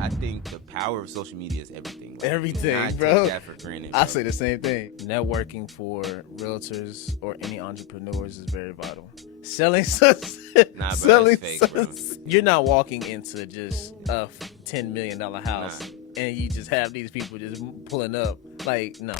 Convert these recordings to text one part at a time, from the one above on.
I think the power of social media is everything. Like, Everything, not bro. Take that for granted, bro. I say the same thing. Networking for realtors or any entrepreneurs is very vital. Selling Nah, bro, selling that's fake, bro. You're not walking into just a $10 million house Nah. and you just have these people just pulling up. Like, no.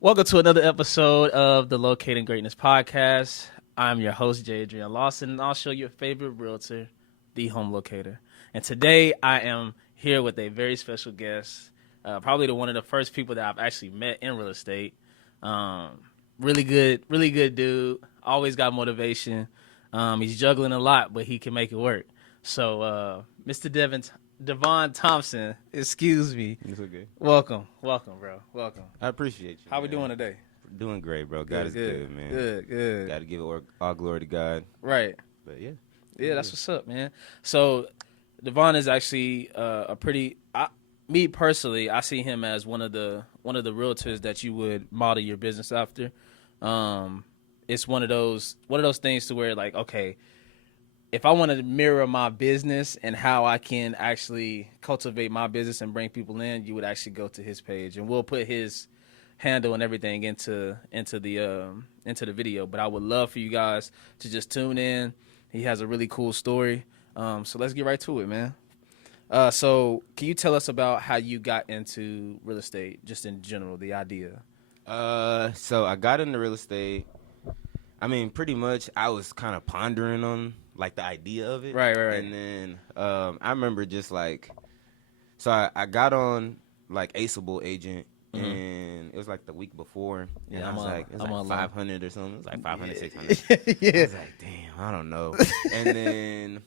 Welcome to another episode of the Locating Greatness podcast. I'm your host, J. Adrian Lawson, and I'll show you your favorite realtor, the home locator. And today I am here with a very special guest, probably one of the first people that I've actually met in real estate. Really good dude. Always got motivation. He's juggling a lot, but he can make it work. So, Mr. Devon Thompson, excuse me. It's okay. Welcome, bro. Welcome. I appreciate you. How we doing today? Doing great, bro. God is good, man. Good. Got to give all glory to God. Right. But yeah. That's what's up, man. So, Devon is actually me personally, I see him as one of the realtors that you would model your business after. It's one of those things to where, like, okay, if I want to mirror my business and how I can actually cultivate my business and bring people in, you would actually go to his page, and we'll put his handle and everything into the video. But I would love for you guys to just tune in. He has a really cool story. So let's get right to it, man. So can you tell us about how you got into real estate, just in general, the idea? So I got into real estate. I mean, pretty much I was kind of pondering on like the idea of it. Right. And then I remember just like, so I got on like Aceable Agent, and it was like the week before. And Yeah, I was like, it was like 500 or something. It was like 500, 600. Yeah. I was like, damn, I don't know. And then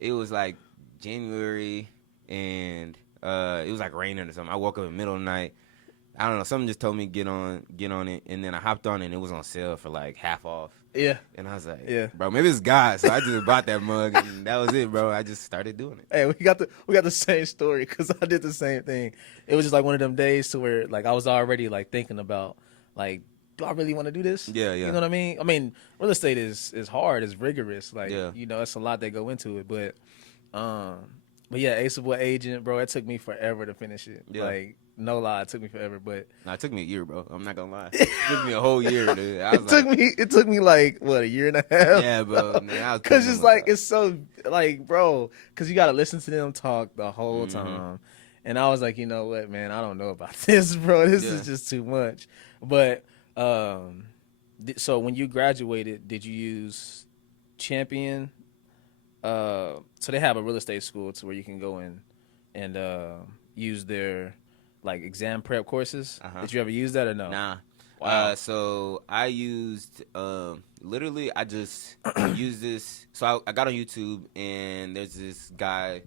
it was like January, and it was like raining or something. I woke up in the middle of the night. I don't know. Something just told me get on it, and then I hopped on it, and it was on sale for like half off. Yeah. And I was like, Yeah. bro, maybe it's God. So I just bought that mug, and that was it, bro. I just started doing it. Hey, we got the same story, because I did the same thing. It was just like one of them days to where, like, I was already like thinking about, like, do I really want to do this? Yeah. You know what I mean? I mean, real estate is hard, it's rigorous. Like, Yeah. you know, it's a lot that go into it. But yeah, Aceable Agent, bro, it took me forever to finish it. Yeah. Like, no lie, it took me forever. But Nah, it took me a year, bro. I'm not gonna lie. It took me a whole year, dude. it took me like what, a year and a half? Yeah, bro. Man, Cause it's like, it's so like, bro, cause you gotta listen to them talk the whole time, and I was like, you know what, man, I don't know about this, bro. This is just too much. But so when you graduated, did you use Champion? So they have a real estate school to where you can go in and use their like exam prep courses. Did you ever use that or no? Nah. Wow. So I used literally I just used this. So I got on YouTube, and there's this guy,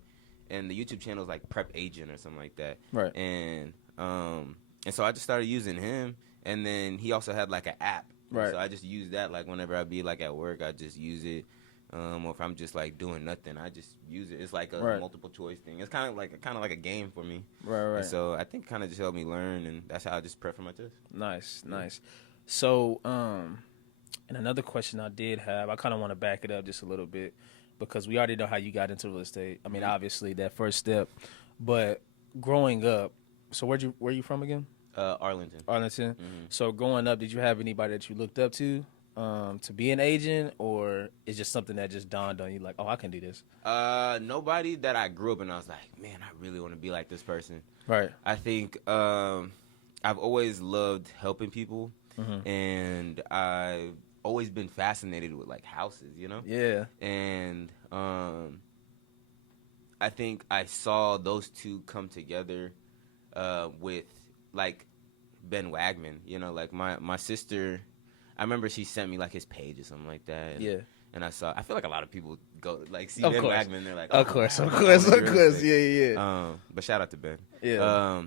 and the YouTube channel is like Prep Agent or something like that. Right. And so I just started using him, and then he also had like an app. Right. So I just use that, like whenever I be like at work, I just use it. Or if I'm just like doing nothing, I just use it. It's like a multiple choice thing. It's kind of like a game for me. Right. And so I think kind of just helped me learn, and that's how I just prep for my test. Nice. So, and another question I did have, I kind of want to back it up just a little bit, because we already know how you got into real estate. I mean, obviously that first step, but growing up, so where you from again? Arlington. So growing up, did you have anybody that you looked up to be an agent, or it's just something that just dawned on you, like, oh, I can do this? Nobody that I grew up and I was like, man, I really want to be like this person. Right. I think I've always loved helping people, and I've always been fascinated with like houses, you know? Yeah. And I think I saw those two come together with like Ben Wagman, you know, like my sister. I remember she sent me like his page or something like that. And, and I feel like a lot of people go like see Ben Wagman. They're like, of course. Yeah. But shout out to Ben. Yeah.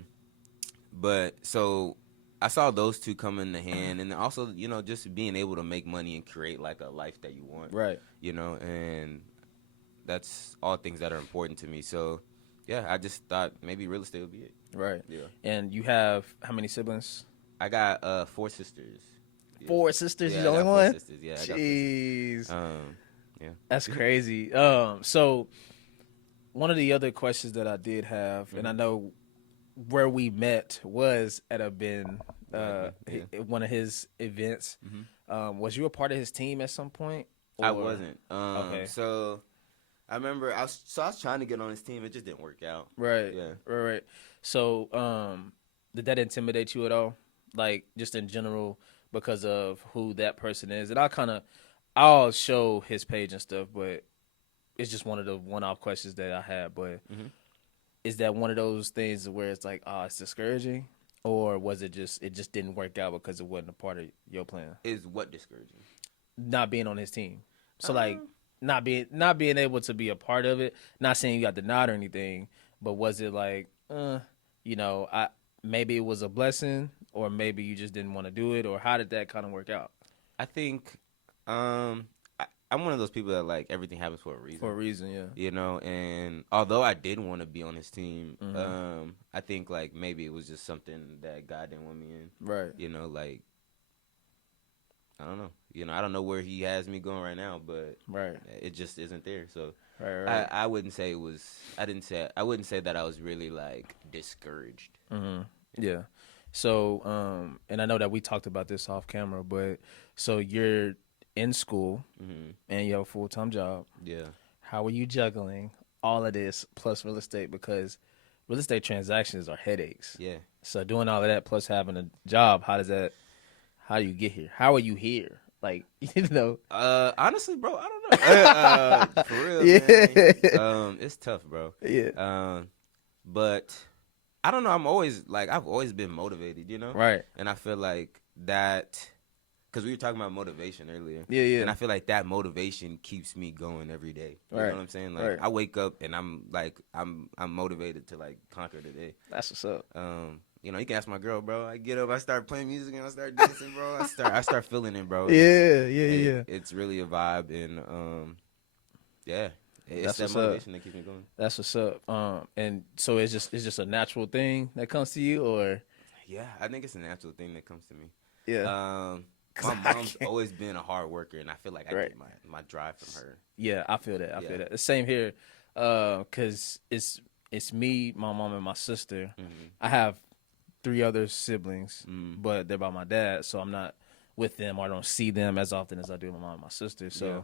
But so I saw those two come in the hand, and also, you know, just being able to make money and create like a life that you want. Right. You know, and that's all things that are important to me. So yeah, I just thought maybe real estate would be it. Right. Yeah. And you have how many siblings? I got 4 sisters. Yeah. 4 sisters. Yeah, You're the only I got 4 one. sisters. Yeah, I got 4 Jeez. sisters. Yeah. That's crazy. So one of the other questions that I did have, and I know where we met was at a Ben, one of his events. Was you a part of his team at some point? Or? I wasn't. Okay. So I remember I was trying to get on his team. It just didn't work out. Right. Yeah. Right. So did that intimidate you at all? Like just in general because of who that person is? And I'll show his page and stuff, but it's just one of the one-off questions that I had. But is that one of those things where it's like, oh, it's discouraging? Or was it just didn't work out because it wasn't a part of your plan? Is what discouraging? Not being on his team. So like not being able to be a part of it. Not saying you got the nod or anything, but was it like, maybe it was a blessing, or maybe you just didn't want to do it, or how did that kind of work out? I think I'm one of those people that like everything happens for a reason. For a reason, yeah. You know, and although I did want to be on his team, I think like maybe it was just something that God didn't want me in. Right. You know, like I don't know. You know, I don't know where he has me going right now, but it just isn't there. So right. I wouldn't say it was. I wouldn't say that I was really like discouraged. Yeah. So, and I know that we talked about this off camera, but so you're in school and you have a full-time job. Yeah. How are you juggling all of this plus real estate? Because real estate transactions are headaches. Yeah. So doing all of that plus having a job, how do you get here? How are you here? Like, honestly, bro, I don't know. For real, man. It's tough, bro. Yeah. But I don't know. I've always been motivated, you know? Right. And I feel like that, because we were talking about motivation earlier. Yeah. And I feel like that motivation keeps me going every day. You know what I'm saying? Like, I wake up and I'm motivated to like conquer the day. That's what's up. You can ask my girl, bro. I get up, I start playing music, and I start dancing, bro. I start feeling it, bro. Yeah. It's really a vibe, and it's that what's motivation that keeps me going. That's what's up. And so it's just a natural thing that comes to you, or? Yeah, I think it's a natural thing that comes to me. Yeah. My mom's always been a hard worker, and I feel like I get my drive from her. Yeah, I feel that. I feel that. The same here, because it's me, my mom, and my sister. I have 3 other siblings, but they're by my dad, so I'm not with them or I don't see them as often as I do my mom and my sister. So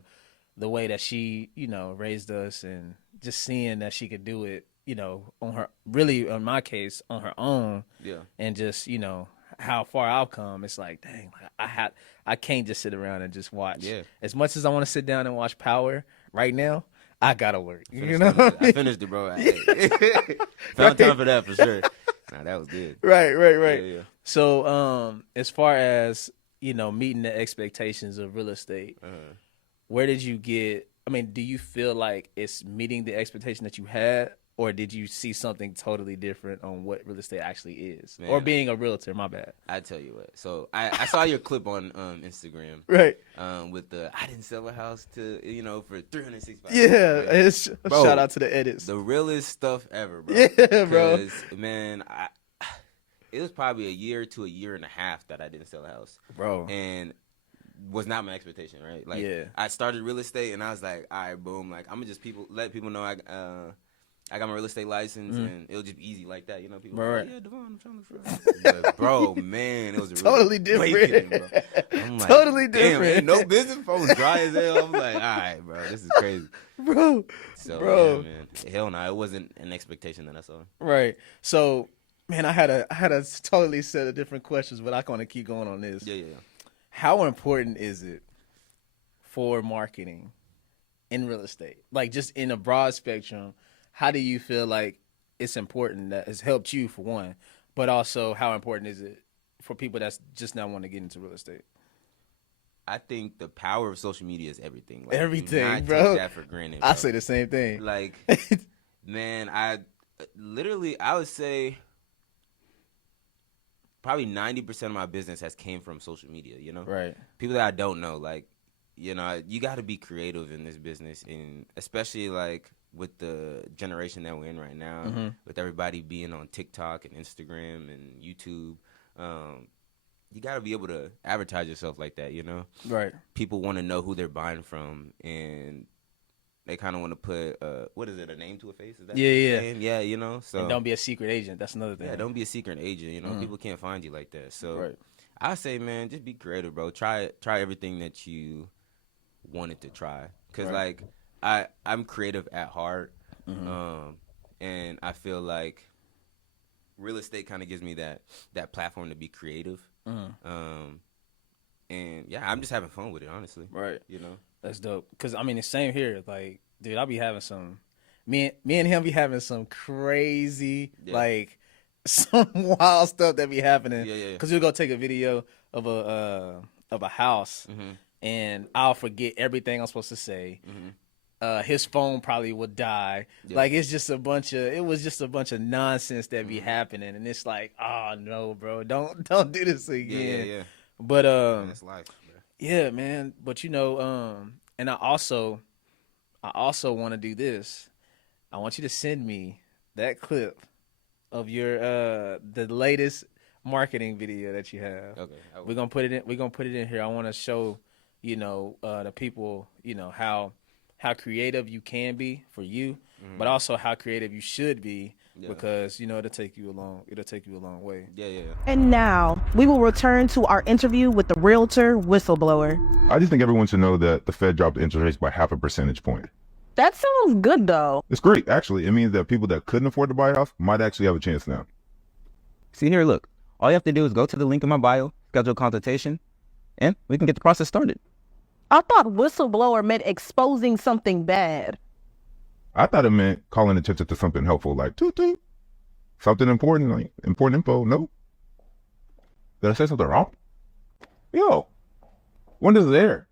the way that she, raised us and just seeing that she could do it, on her, really in my case, on her own, and just, how far I've come, it's like, dang, I can't just sit around and just watch. Yeah. As much as I want to sit down and watch Power right now, I gotta work. I finished it, bro. Found time for that for sure. Nah, that was good. Right. Yeah. So, as far as meeting the expectations of real estate, where did you get? I mean, do you feel like it's meeting the expectation that you had, or did you see something totally different on what real estate actually is, or being a realtor? My bad. I tell you what. So I saw your clip on Instagram, right? With the I didn't sell a house to for 365. Yeah, it's bro, shout out to the edits. The realest stuff ever, bro. Yeah, bro. Man, it was probably a year to a year and a half that I didn't sell a house, bro, and was not my expectation, right? Like, I started real estate and I was like, all right, boom, like I'm gonna just let people know I got my real estate license and it'll just be easy like that, people. Right. Yeah, Devon, I'm trying to look for. But bro, man, it was totally different. Bro. I'm like, totally damn, different. Man, no business phone dry as hell. I'm like, all right, bro, this is crazy, bro. So, bro, yeah, man, hell no, it wasn't an expectation that I saw. Right. So, man, I had a totally set of different questions, but I want to keep going on this. Yeah. How important is it for marketing in real estate? Like, just in a broad spectrum, how do you feel like it's important that has helped you, for one, but also how important is it for people that's just now want to get into real estate? I think the power of social media is everything. Like, everything, bro. Take that for granted, bro. I say the same thing. Like, man, I would say probably 90% of my business has came from social media, Right. People that I don't know, like, you got to be creative in this business, and especially, like, with the generation that we're in right now, with everybody being on TikTok and Instagram and YouTube, you got to be able to advertise yourself like that, you know? Right. People want to know who they're buying from, and they kind of want to put, what is it, a name to a face? Is that yeah. Yeah, you know? So, and don't be a secret agent. That's another thing. Yeah, don't be a secret agent, you know? People can't find you like that. So, Right. I say, man, just be creative, bro. Try everything that you wanted to try. Because, like, I'm creative at heart, and I feel like real estate kind of gives me that platform to be creative. And yeah, I'm just having fun with it, honestly. Right. You know, that's dope. Cause I mean, the same here. Like, dude, I'll be having some. Me and him be having some crazy, like, some wild stuff that be happening. Yeah. Cause we'll go take a video of a house, and I'll forget everything I'm supposed to say. His phone probably would die. Like, it was just a bunch of nonsense that be happening, and it's like, oh no, bro, don't do this again. Yeah. But that's life, bro. Yeah, man. But you know, and I also want to do this. I want you to send me that clip of your the latest marketing video that you have. Okay. We're gonna put it in here. I want to show, you know, the people, you know, how creative you can be for you, but also how creative you should be, because, you know, it'll take you a long way. Yeah. And now we will return to our interview with the realtor whistleblower. I just think everyone should know that the Fed dropped the interest rates by 0.5 percentage point. That sounds good, though. It's great, actually. It means that people that couldn't afford to buy a house might actually have a chance now. See here, look. All you have to do is go to the link in my bio, schedule a consultation, and we can get the process started. I thought whistleblower meant exposing something bad. I thought it meant calling attention to something helpful, like toot toot. Something important, like important info. No? Did I say something wrong? Yo, when does it air?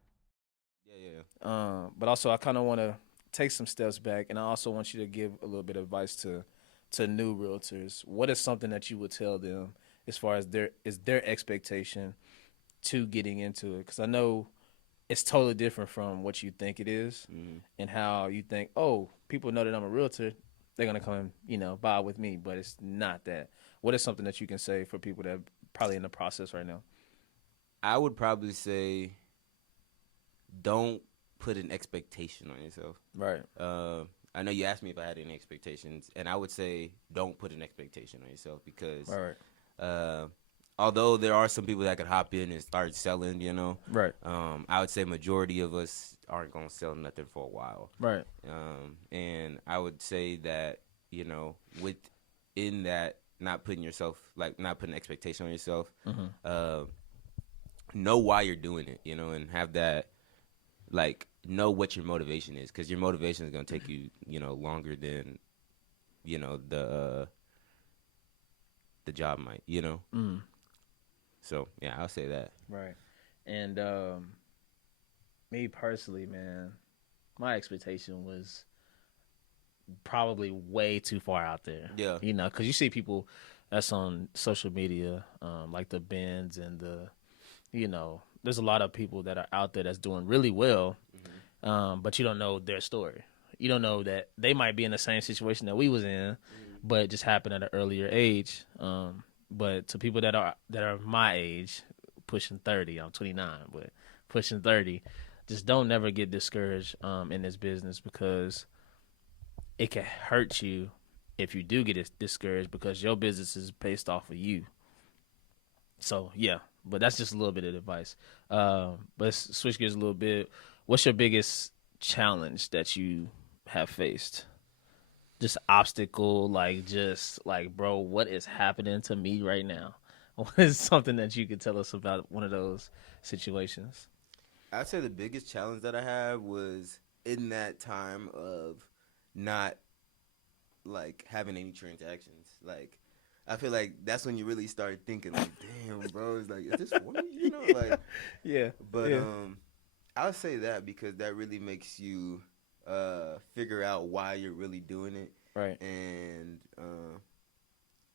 Yeah. But also, I kind of want to take some steps back, and I also want you to give a little bit of advice to new realtors. What is something that you would tell them as far as their expectation to getting into it? Because I know it's totally different from what you think it is, and how you think, oh, people know that I'm a realtor, they're going to come, you know, buy with me, but it's not that. What is something that you can say for people that are probably in the process right now? I would probably say don't put an expectation on yourself. Right. I know you asked me if I had any expectations, and I would say don't put an expectation on yourself, because although there are some people that could hop in and start selling, you know, I would say majority of us aren't going to sell nothing for a while. Right. And I would say that, you know, within that, not putting expectation on yourself, know why you're doing it, you know, and have that, like, know what your motivation is, because your motivation is going to take you, you know, longer than, you know, the job might, you know. So, yeah, I'll say that. Right. And me personally, man, my expectation was probably way too far out there. Yeah. You know, because you see people that's on social media, like the Bens and you know, there's a lot of people that are out there that's doing really well, but you don't know their story. You don't know that they might be in the same situation that we was in, but it just happened at an earlier age. But to people that are my age, pushing 30, I'm 29, but pushing 30, just don't never get discouraged in this business, because it can hurt you if you do get discouraged, because your business is based off of you. So, yeah, but that's just a little bit of advice. But let's switch gears a little bit. What's your biggest challenge that you have faced? Just obstacle, bro, what is happening to me right now? What is something that you could tell us about one of those situations? I'd say the biggest challenge that I had was in that time of not, like, having any transactions. Like, I feel like that's when you really start thinking, like, damn, bro, it's like, is this one? You know, like, yeah. But I would say that, because that really makes you figure out why you're really doing it, right? And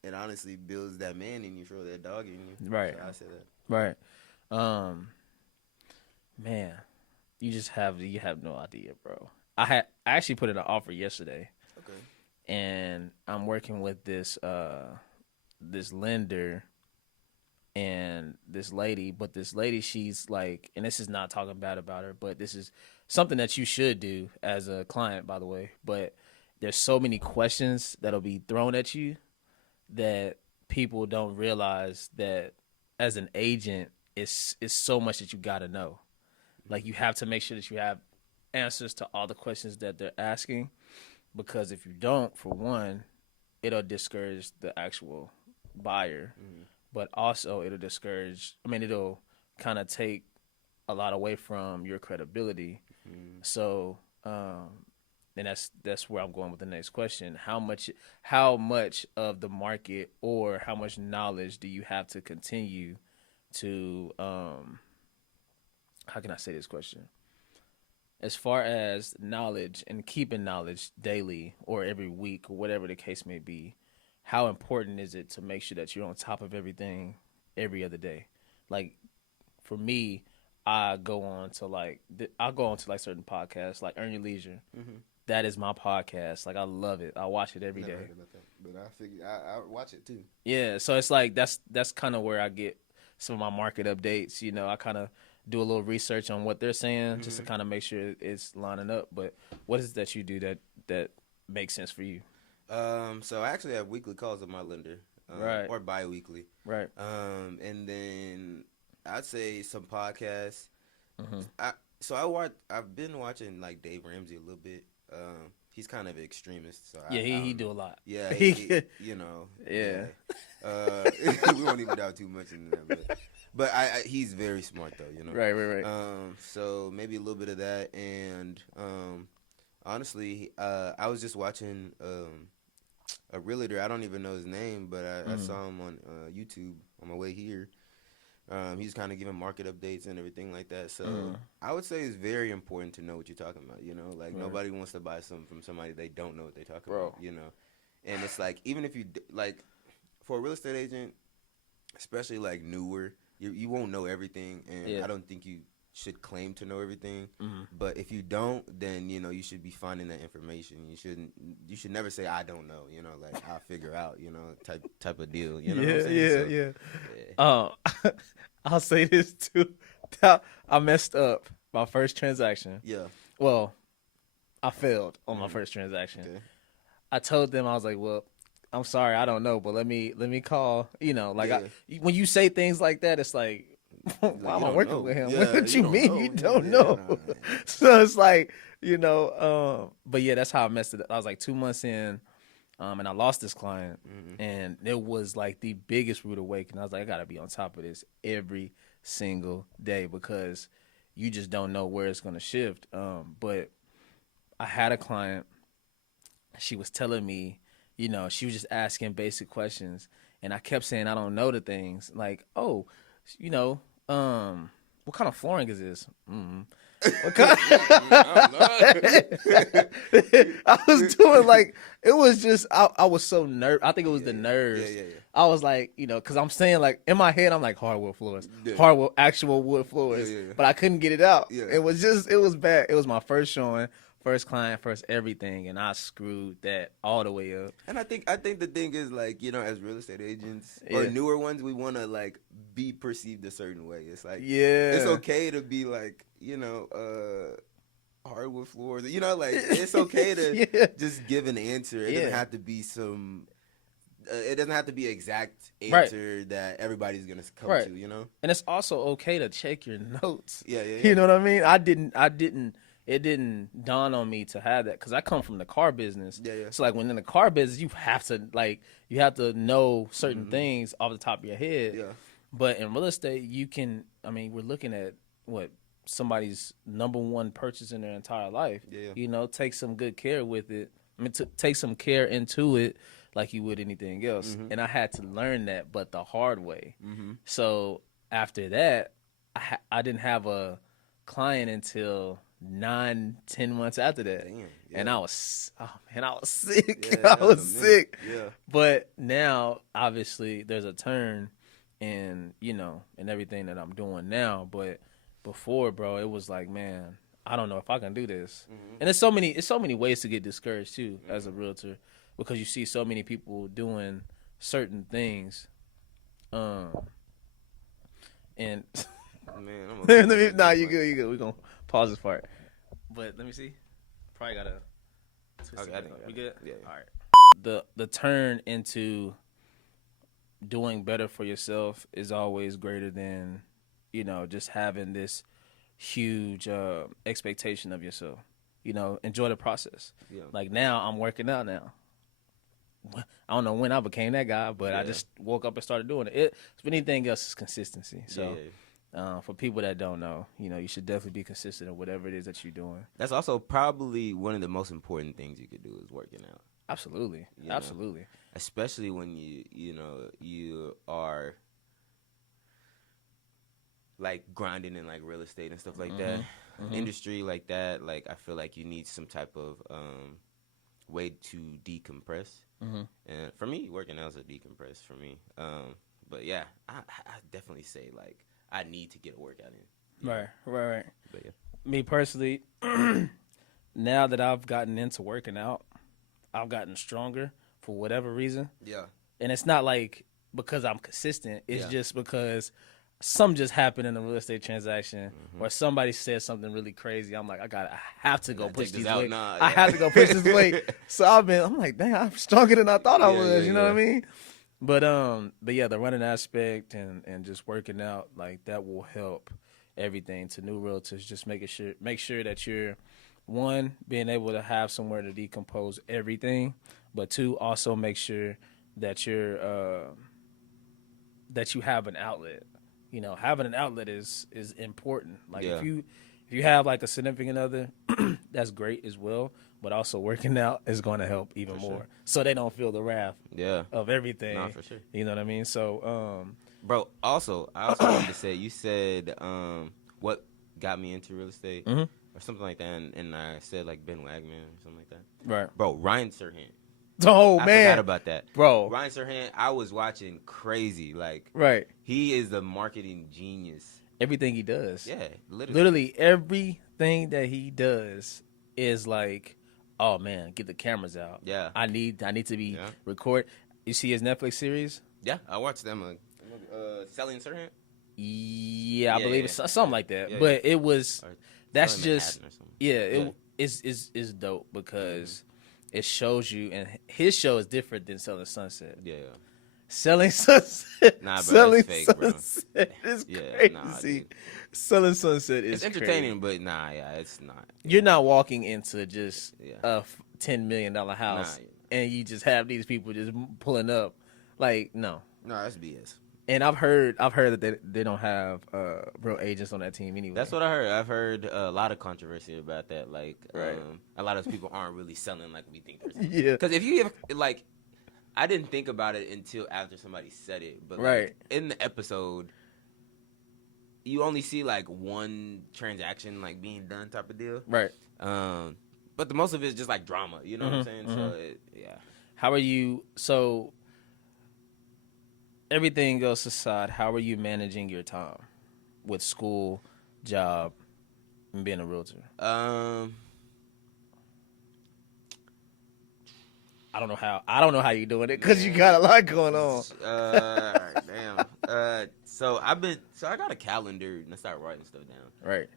it honestly builds that man in you, for that dog in you, right? So I say that, right? Man, you have no idea, bro. I actually put in an offer yesterday. Okay. And I'm working with this this lender and this lady, but this lady, she's like, and this is not talking bad about her, but this is something that you should do as a client, by the way. But there's so many questions that'll be thrown at you that people don't realize that as an agent, it's so much that you got to know. Like, you have to make sure that you have answers to all the questions that they're asking, because if you don't, for one, it'll discourage the actual buyer, but also it'll it'll kind of take a lot away from your credibility. So, and that's where I'm going with the next question. How much of the market, or how much knowledge do you have to continue to, how can I say this question? As far as knowledge and keeping knowledge daily or every week or whatever the case may be, how important is it to make sure that you're on top of everything every other day? Like, for me, I go on to certain podcasts, like Earn Your Leisure. That is my podcast. Like, I love it. I watch it every day. Heard about that, but I figured I watch it too. Yeah, so it's like that's kind of where I get some of my market updates. You know, I kind of do a little research on what they're saying just to kind of make sure it's lining up. But what is it that you do that makes sense for you? So I actually have weekly calls with my lender, Right. or bi-weekly. Right. And then I'd say some podcasts. Mm-hmm. I've been watching like Dave Ramsey a little bit. He's kind of an extremist, so Yeah, he do a lot. Yeah, he you know. Yeah. We won't even dive too much into that, but he's very smart though, you know. Right. So maybe a little bit of that, and honestly, I was just watching a realtor. I don't even know his name, but I saw him on YouTube on my way here. He's kind of giving market updates and everything like that. So I would say it's very important to know what you're talking about. You know, like nobody wants to buy something from somebody they don't know what they're talking about. You know, and it's like, even if you like, for a real estate agent, especially like newer, you won't know everything, and I don't think you should claim to know everything. But if you don't, then you know you should be finding that information. You should never say I don't know. You know, like I'll figure out. You know, type of deal. You know what I'm saying? Yeah. I'll say this too. I messed up my first transaction. Yeah. Well, I failed on my first transaction. Okay. I told them, I was like, well, I'm sorry, I don't know, but let me call. You know, like when you say things like that, it's like, why am I working with him? Yeah, What you mean you don't Yeah, know? nah. So it's like, you know, but yeah, that's how I messed it up. I was like 2 months in, and I lost this client, and it was like the biggest rude awakening. I was like, I gotta be on top of this every single day, because you just don't know where it's gonna shift. But I had a client. She was telling me, you know, she was just asking basic questions, and I kept saying I don't know the things. Like, oh, you know, what kind of flooring is this? What kind I was doing, like, it was just, I was so nervous. I think it was the nerves. Yeah. I was like, you know, because I'm saying, like, in my head, I'm like, hardwood floors, actual wood floors. Yeah. But I couldn't get it out. Yeah. It was bad. It was my first showing, first client, first everything, and I screwed that all the way up. And I think the thing is, like, you know, as real estate agents or newer ones, we want to like be perceived a certain way. It's like, it's okay to be like, you know, hardwood floors. You know, like it's okay to just give an answer. It doesn't have to be some. It doesn't have to be an exact answer that everybody's gonna come to. You know, and it's also okay to check your notes. Yeah. You know what I mean? I didn't. It didn't dawn on me to have that, because I come from the car business. Yeah. So like, when in the car business, you have to know certain things off the top of your head. Yeah. But in real estate, you can. I mean, we're looking at what somebody's number one purchase in their entire life. Yeah. You know, take some good care with it. I mean, take some care into it, like you would anything else. And I had to learn that, but the hard way. So after that, I didn't have a client until 9-10 months after that. Damn, and I was sick. Yeah, I was sick. Yeah. But now, obviously, there's a turn in, you know, in everything that I'm doing now. But before, bro, it was like, man, I don't know if I can do this. And it's so many ways to get discouraged too as a realtor, because you see so many people doing certain things. And Man, I'm okay. you good. We're gonna pause this part. But let me see. Probably gotta twist Okay, it. We good? Yeah. All right. The turn into doing better for yourself is always greater than, just having this huge expectation of yourself. Enjoy the process. Yeah. Like now, I'm working out now. I don't know when I became that guy, but I just woke up and started doing it. If anything else, is consistency. So for people that don't know, you should definitely be consistent in whatever it is that you're doing. That's also probably one of the most important things you could do is working out. Absolutely. You know? Absolutely. Especially when you are like grinding in like real estate and stuff like that. Industry like that, like I feel like you need some type of way to decompress. And for me, working out is a decompress for me. But yeah, I definitely say like I need to get a workout in. Right. But yeah. Me personally, now that I've gotten into working out, I've gotten stronger for whatever reason. Yeah. And it's not like because I'm consistent. It's just because something just happened in a real estate transaction or somebody said something really crazy. I'm like, I have to go push these weights. I have to go push this weight. So I'm like, dang, I'm stronger than I thought I was. You know what I mean? But yeah, the running aspect and just working out, like that will help everything to new realtors. Just make sure that you're, one, being able to have somewhere to decompose everything, but two, also make sure that that you have an outlet. Having an outlet is important. Like if you have like a significant other, that's great as well. But also working out is going to help even more, so they don't feel the wrath of everything. Nah, for sure. You know what I mean? So, bro. I also wanted to say, you said what got me into real estate or something like that, and I said like Ben Wagman or something like that. Right, bro. Ryan Serhant. Oh I man, forgot about that, bro. Ryan Serhant. I was watching crazy. Like, right. He is the marketing genius. Everything he does. Yeah, literally everything that he does is like, oh man, get the cameras out. Yeah, I need to be record. You see his Netflix series? Yeah, I watched them. Selling Serhant. Yeah, I believe it's something like that. But it was that's just it is dope because it shows you, and his show is different than Selling Sunset. Yeah. Selling Sunset. Nah, bro, Selling fake, Sunset bro. is crazy. Nah, Selling Sunset is it's entertaining, but it's not. You're not walking into just a $10 million house and you just have these people just pulling up. Like, no. No, that's BS. And I've heard that they don't have real agents on that team anyway. That's what I heard. I've heard a lot of controversy about that. Like, a lot of those people aren't really selling like we think they're selling. Yeah. Because if you have, like, I didn't think about it until after somebody said it. But, like, in the episode, you only see, like, one transaction, like, being done type of deal. Right. But the most of it is just, like, drama. You know what I'm saying? So, How are you... So... Everything else aside, how are you managing your time with school, job, and being a realtor? I don't know how you're doing it because you got a lot going on. All right, damn. So I got a calendar and I start writing stuff down. Right.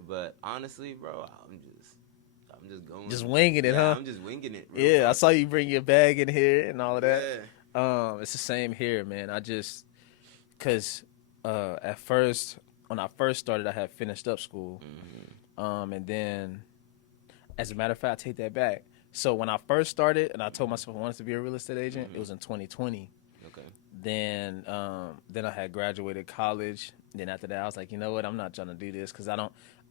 But honestly, bro, I'm just going. Just winging it, huh? I'm just winging it. Bro. Yeah, I saw you bring your bag in here and all of that. Yeah. It's the same here, man. Cause at first, when I first started, I had finished up school. And then, as a matter of fact, I take that back. So when I first started and I told myself I wanted to be a real estate agent, it was in 2020. Okay. Then I had graduated college. Then after that, I was like, you know what? I'm not trying to do this because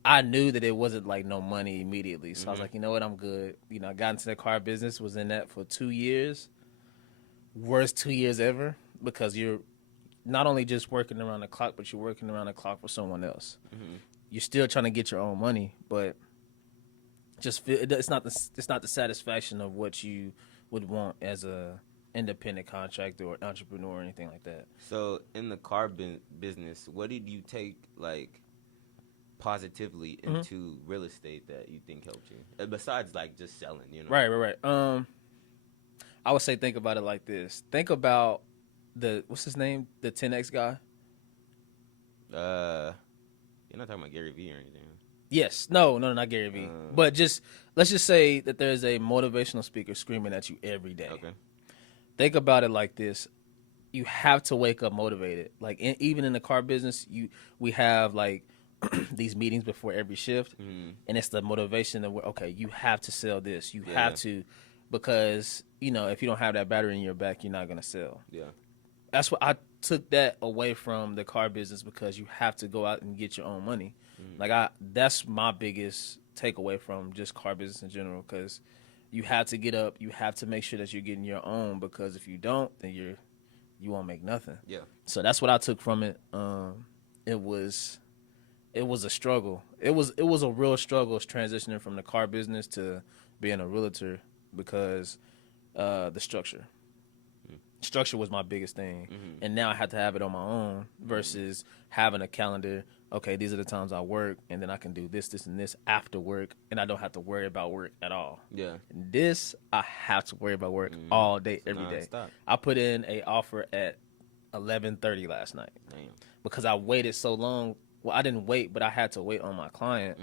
I knew that it wasn't like no money immediately. So I was like, you know what? I'm good. I got into the car business, was in that for 2 years. Worst 2 years ever because you're not only just working around the clock, but you're working around the clock for someone else. You're still trying to get your own money, but just feel it's not the satisfaction of what you would want as a independent contractor or entrepreneur or anything like that. So in the car business, what did you take like positively into real estate that you think helped you besides like just selling? You know, Right. I would say think about it like this. Think about what's his name, the 10X guy. You're not talking about Gary Vee or anything. Yes, no, not Gary Vee. But let's just say that there's a motivational speaker screaming at you every day. Okay. Think about it like this. You have to wake up motivated. Like even in the car business, we have like these meetings before every shift, and it's the motivation that okay, you have to sell this. You have to, because if you don't have that battery in your back, you're not gonna sell. Yeah. That's what I took that away from the car business, because you have to go out and get your own money. That's my biggest takeaway from just car business in general, because you have to get up, you have to make sure that you're getting your own, because if you don't, then you won't make nothing. Yeah. So that's what I took from it. It was a struggle. It was a real struggle transitioning from the car business to being a realtor, because the structure was my biggest thing, and now I had to have it on my own versus having a calendar. Okay, these are the times I work, and then I can do this, and this after work, and I don't have to worry about work at all. Yeah. This, I have to worry about work all day, every day. Non-stop. I put in a offer at 11:30 last night. Damn. Because I waited so long. Well, I didn't wait, but I had to wait on my client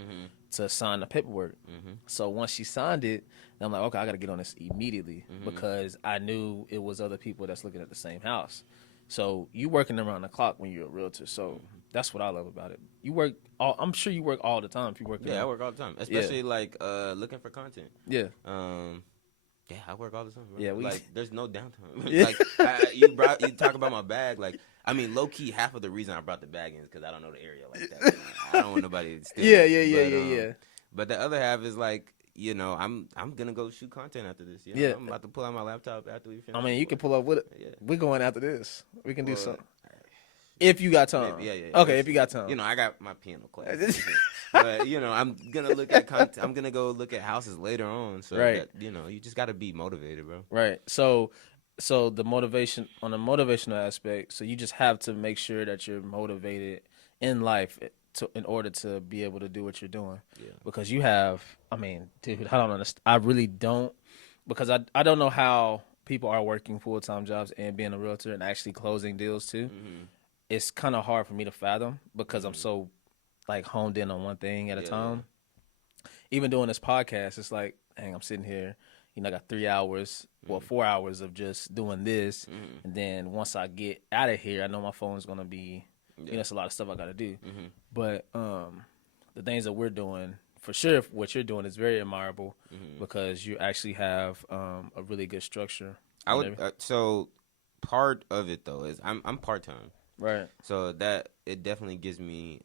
to sign the paperwork. So once she signed it, I'm like, okay, I got to get on this immediately, because I knew it was other people that's looking at the same house. So you working around the clock when you're a realtor. So that's what I love about it. You work I'm sure you work all the time if you work. Yeah, I work all the time, especially like looking for content. Yeah. Yeah, I work all the time, bro. Yeah, like there's no downtime. Yeah. Like you talk about my bag. Like, I mean, low key, half of the reason I brought the bag in is because I don't know the area like that. You know? I don't want nobody to steal it. Yeah. But the other half is like, I'm gonna go shoot content after this. You know? Yeah. I'm about to pull out my laptop after we finish. I mean, you can pull up with it. Yeah. We're going after this. We can do something. If you got time. Yeah. Okay, if you got time. I got my piano class. But I'm gonna look at content. I'm gonna go look at houses later on. So Right. that, you just gotta be motivated, bro. Right. So the motivation, on the motivational aspect, so you just have to make sure that you're motivated in life in order to be able to do what you're doing. Yeah. Because you have, I mean, dude, I don't understand. I really don't, because I don't know how people are working full-time jobs and being a realtor and actually closing deals too. It's kind of hard for me to fathom, because I'm so like honed in on one thing at a time. Even doing this podcast, it's like, dang, I'm sitting here, I got 3 hours, 4 hours of just doing this. And then once I get out of here, I know my phone's going to be, it's a lot of stuff I got to do. But the things that we're doing, for sure, what you're doing is very admirable, because you actually have a really good structure. I would, so part of it though is I'm part-time. Right. So that it definitely gives me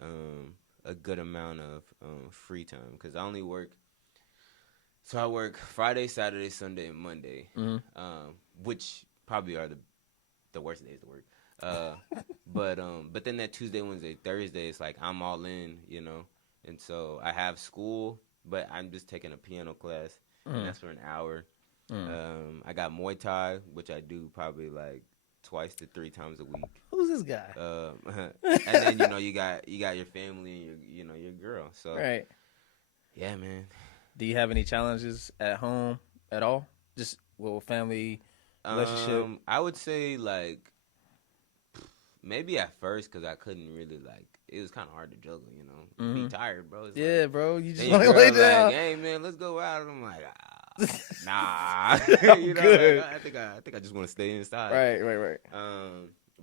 a good amount of free time, because I only work. So I work Friday, Saturday, Sunday, and Monday, which probably are the worst days to work. But then that Tuesday, Wednesday, Thursday, it's like I'm all in, and so I have school, but I'm just taking a piano class, and that's for an hour. I got Muay Thai, which I do probably like twice to 3 times a week. Who's this guy? And then you got your family and your girl. So Right. Yeah, man. Do you have any challenges at home at all? Just with family relationship? I would say like maybe at first, because I couldn't really it was kind of hard to juggle, Be tired, bro. It's bro. You just then want your to lay girl's down. like, hey man, let's go out. And I'm like, nah. Good. I think I just want to stay inside. Right.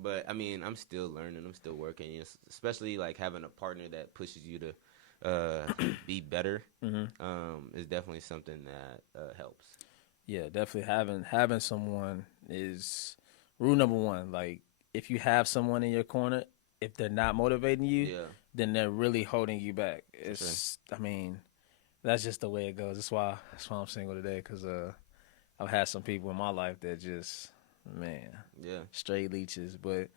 But I mean, I'm still learning. I'm still working. Especially like having a partner that pushes you to be better. Is definitely something that helps. Yeah, definitely having someone is rule number one. Like, if you have someone in your corner, if they're not motivating you, then they're really holding you back. It's, I mean, that's just the way it goes. That's why I'm single today, because I've had some people in my life that just, man, straight leeches. But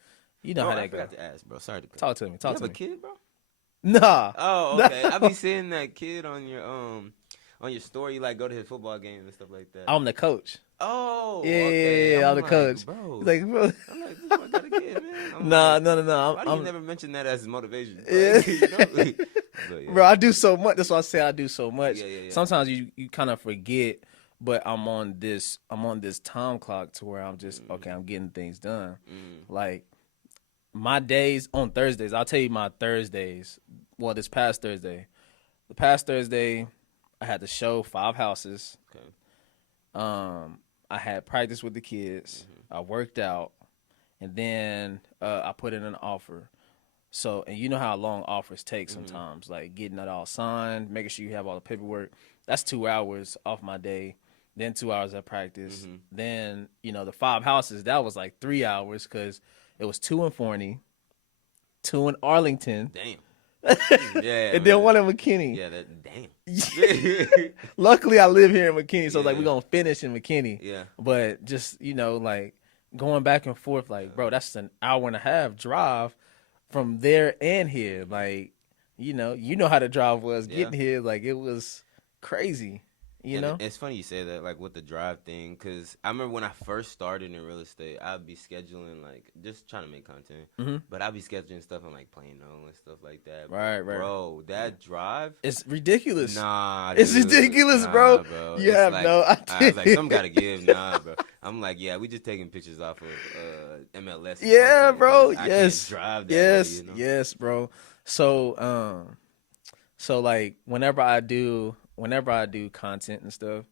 you know how that goes. I forgot to ask, bro. Sorry to cut. Talk to me. You have a kid, bro? Nah. Oh, okay. I be seeing that kid on your story. You go to his football games and stuff like that. I'm the coach. Oh, yeah, okay. I'm the coach. Bro. He's like, bro. I'm like, this boy got a kid, man. No. Why do you never mention that as motivation? Yeah. But, yeah. Bro, I do so much. That's why I say I do so much. Yeah. Sometimes you kind of forget, but I'm on this time clock to where I'm just okay. I'm getting things done. Like my days on Thursdays. I'll tell you my Thursdays. Well, the past Thursday, I had to show 5 houses. Okay. I had practice with the kids. I worked out, and then I put in an offer. So, and you know how long offers take sometimes, like getting it all signed, making sure you have all the paperwork. That's 2 hours off my day. Then 2 hours at practice. Then, the 5 houses, that was like 3 hours because it was 2 in Forney, 2 in Arlington. Damn. Yeah, and then 1 in McKinney. Yeah, damn. Luckily, I live here in McKinney, so we're going to finish in McKinney. Yeah. But just, like going back and forth, like, bro, that's an hour and a half drive from there and here. Like, you know how the drive was getting here. Like, it was crazy. It's funny you say that, like with the drive thing, because I remember when I first started in real estate, I'd be scheduling, like, just trying to make content, but I'd be scheduling stuff in, like, Plano and stuff like that. Right. Bro, that drive? It's ridiculous. Nah, it's dude. ridiculous, Nah, bro. You it's have like, no idea. I was like, some gotta give. Nah, bro. I'm like, yeah, we just taking pictures off of MLS. Yeah, bro. I yes. can't drive that yes. way, Yes, bro. So, like, whenever I do content and stuff,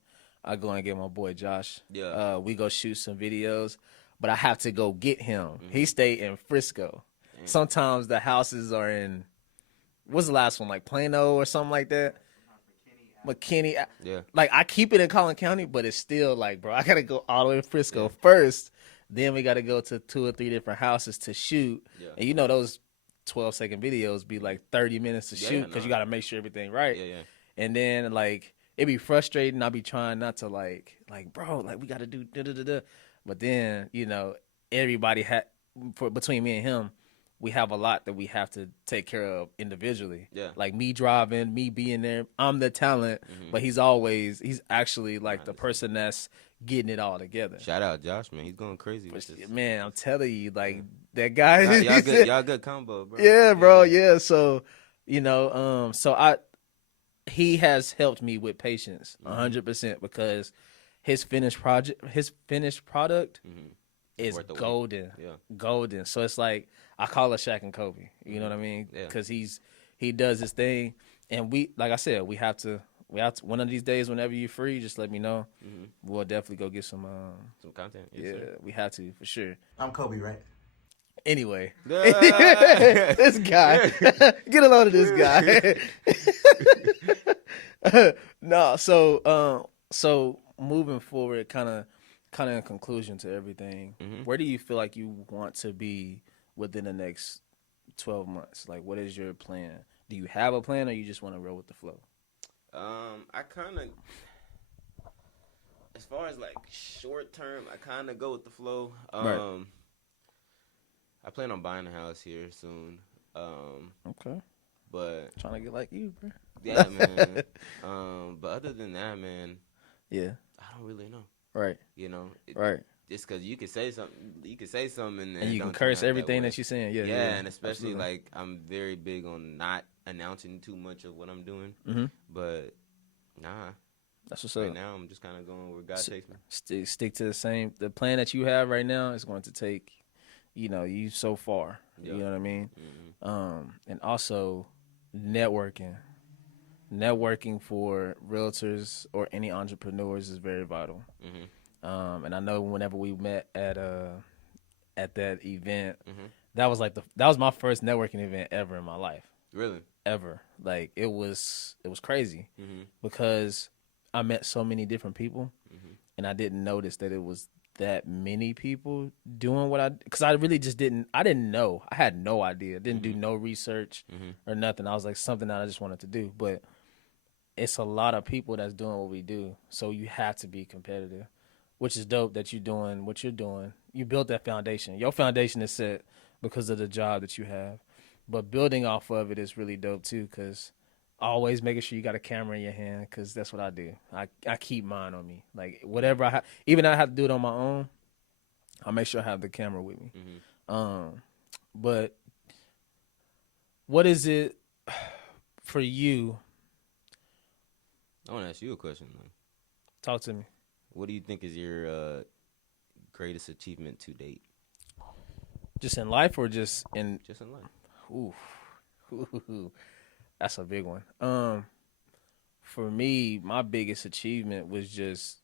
I go and get my boy Josh. Yeah. We go shoot some videos, but I have to go get him. He stayed in Frisco. Sometimes the houses are in, what's the last one, like Plano or something like that? McKinney. Yeah. Like, I keep it in Collin County, but it's still like, bro, I got to go all the way to Frisco first. Then we got to go to 2 or 3 different houses to shoot. Yeah. And those 12-second videos be like 30 minutes to shoot because you got to make sure everything right. Yeah. And then, like, it be frustrating. I be trying not to, like, bro, like, we got to do da-da-da-da. But then, everybody between me and him, we have a lot that we have to take care of individually. Yeah. Like, me driving, me being there. I'm the talent, but he's actually, like, the person that's getting it all together. Shout out Josh, man. He's going crazy with this. Man, I'm telling you, like, that guy. Y'all good combo, bro. Yeah, bro. Yeah. So, he has helped me with patience 100% because his finished product is golden. Yeah. Golden. So it's like, I call it Shaq and Kobe. You know what I mean? Because he does his thing. And like I said, we have to one of these days, whenever you're free, just let me know. We'll definitely go get some content. Yes, sir. We have to, for sure. I'm Kobe, right? Anyway, this guy, get a load of this guy. No, so moving forward, kind of in conclusion to everything, where do you feel like you want to be within the next 12 months? Like, what is your plan? Do you have a plan, or you just want to roll with the flow? I kind of, as far as like short term, I kind of go with the flow. Right. I plan on buying a house here soon. Okay. But trying to get like you, bro. Yeah, man. But other than that, man. Yeah. I don't really know. Right. Right. Just because you could say something, and you can curse everything that you're saying. Yeah. Yeah, and especially like I'm very big on not announcing too much of what I'm doing. But nah. That's what's right up. now, I'm just kind of going where God takes me. Stick to the plan that you have right now is going to take, you so far. Yep. You know what I mean? And also networking for realtors or any entrepreneurs is very vital. And I know whenever we met at that event, that was my first networking event ever in my life. Really? Ever. Like, it was crazy because I met so many different people, and I didn't notice that it was that many people doing because I really just I didn't know. I had no idea. Didn't do no research or nothing. I was like, something that I just wanted to do. But it's a lot of people that's doing what we do. So you have to be competitive, which is dope that you're doing what you're doing. You built that foundation. Your foundation is set because of the job that you have. But building off of it is really dope too, because always making sure you got a camera in your hand, because that's what I do. I keep mine on me. Like, whatever I have, even I have to do it on my own, I make sure I have the camera with me. But what is it for you, I want to ask you a question, man. talk to me. What do you think is your greatest achievement to date? Just in life or just in? Just in life. Ooh, that's a big one. For me, my biggest achievement was just,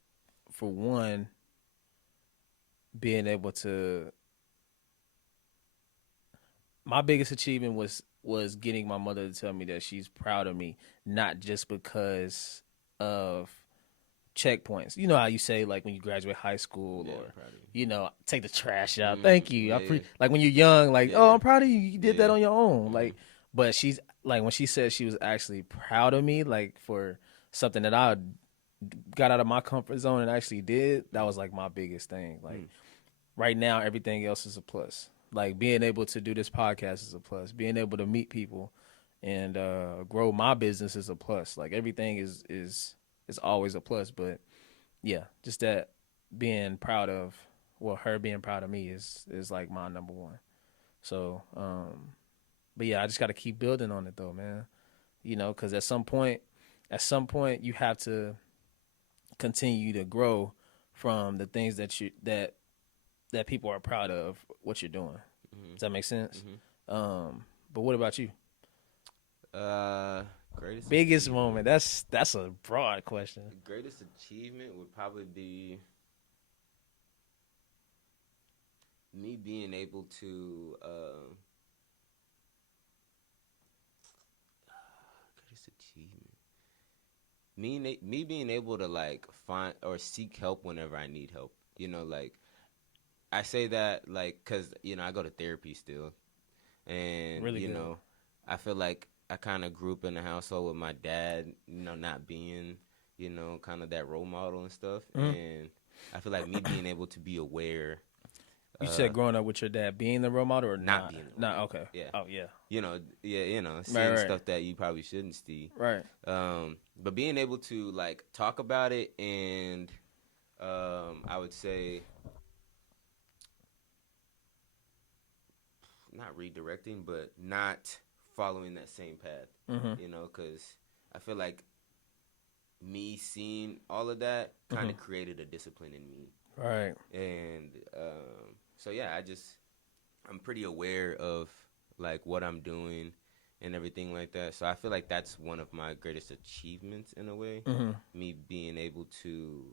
for one, being able to. My biggest achievement was getting my mother to tell me that she's proud of me, not just because of checkpoints. You know how you say, like, when you graduate high school, Yeah, or I'm proud of you. take the trash out. Thank you. Yeah. Like when you're young, like, Yeah. oh, I'm proud of you. You did that Yeah. on your own. Like, but she's like, when she said she was actually proud of me, like for something that I got out of my comfort zone and actually did, that was like my biggest thing. Like right now, everything else is a plus. Like being able to do this podcast is a plus. Being able to meet people and grow my business is a plus. Like everything is always a plus. But yeah, just that being proud of, well, her being proud of me is like my number one. So, but yeah, I just got to keep building on it though, man. You know, because at some point, you have to continue to grow from the things that people are proud of what you're doing. Does that make sense? But what about you? Greatest Biggest achievement. moment. That's a broad question. The greatest achievement would probably be me being able to greatest achievement. Me being able to like find or seek help whenever I need help. You know, like I say that like because I go to therapy still, and Really good. I feel like I kind of grew up in a household with my dad, not being kind of that role model and stuff, and I feel like me being able to be aware. You said growing up with your dad being the role model or not? Being the Not okay. Yeah. Oh yeah. Seeing Right. stuff that you probably shouldn't see. Right. But being able to like talk about it and I would say not redirecting, but not following that same path. Because I feel like me seeing all of that kind of created a discipline in me. Right. And so yeah, I'm pretty aware of like what I'm doing and everything like that. So I feel like that's one of my greatest achievements in a way. Me being able to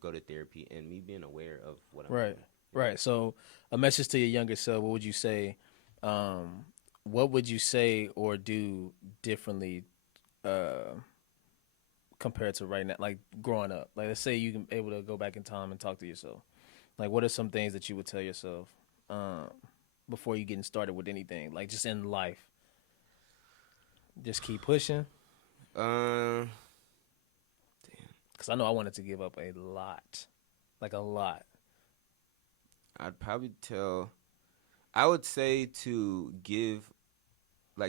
go to therapy and me being aware of what I'm doing. Right. So a message to your younger self, what would you say? What would you say or do differently compared to right now, like growing up? Like let's say you can able to go back in time and talk to yourself. Like what are some things that you would tell yourself before you getting started with anything? Like just in life. Just keep pushing. Damn. Because I know I wanted to give up a lot. Like a lot. I would say to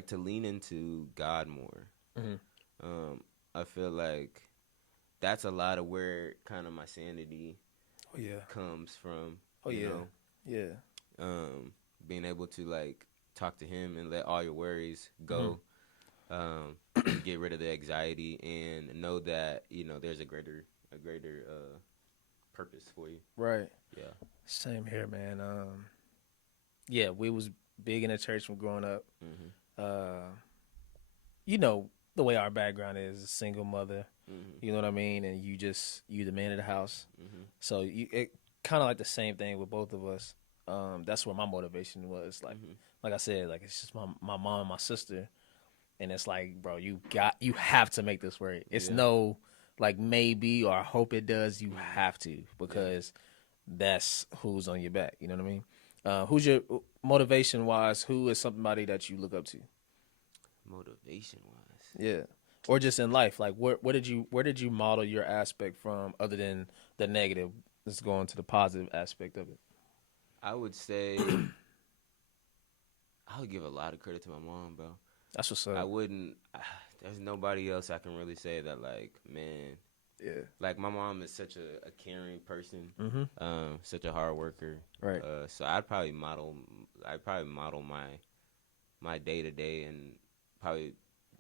to lean into God more. I feel like that's a lot of where kind of my sanity comes from. Yeah. Being able to like talk to him and let all your worries go, get rid of the anxiety and know that there's a greater purpose for you. Right. Yeah. Same here, man. Yeah, we was big in the church from growing up. The way our background is, a single mother. You know what I mean? And you the man of the house. So it kind of like the same thing with both of us. That's where my motivation was. Like I said, like it's just my mom and my sister, and it's like, bro, you have to make this work. It's no like maybe or I hope it does. You have to because that's who's on your back. You know what I mean? Who's your motivation wise? Who is somebody that you look up to? Motivation wise. Yeah. Or just in life, like where did you model your aspect from other than the negative? Let's go into the positive aspect of it. I would say I would give a lot of credit to my mom, bro. That's what's up. I wouldn't. There's nobody else I can really say that like, man. Yeah. Like my mom is such a caring person, such a hard worker. Right. So I'd probably model my day to day and probably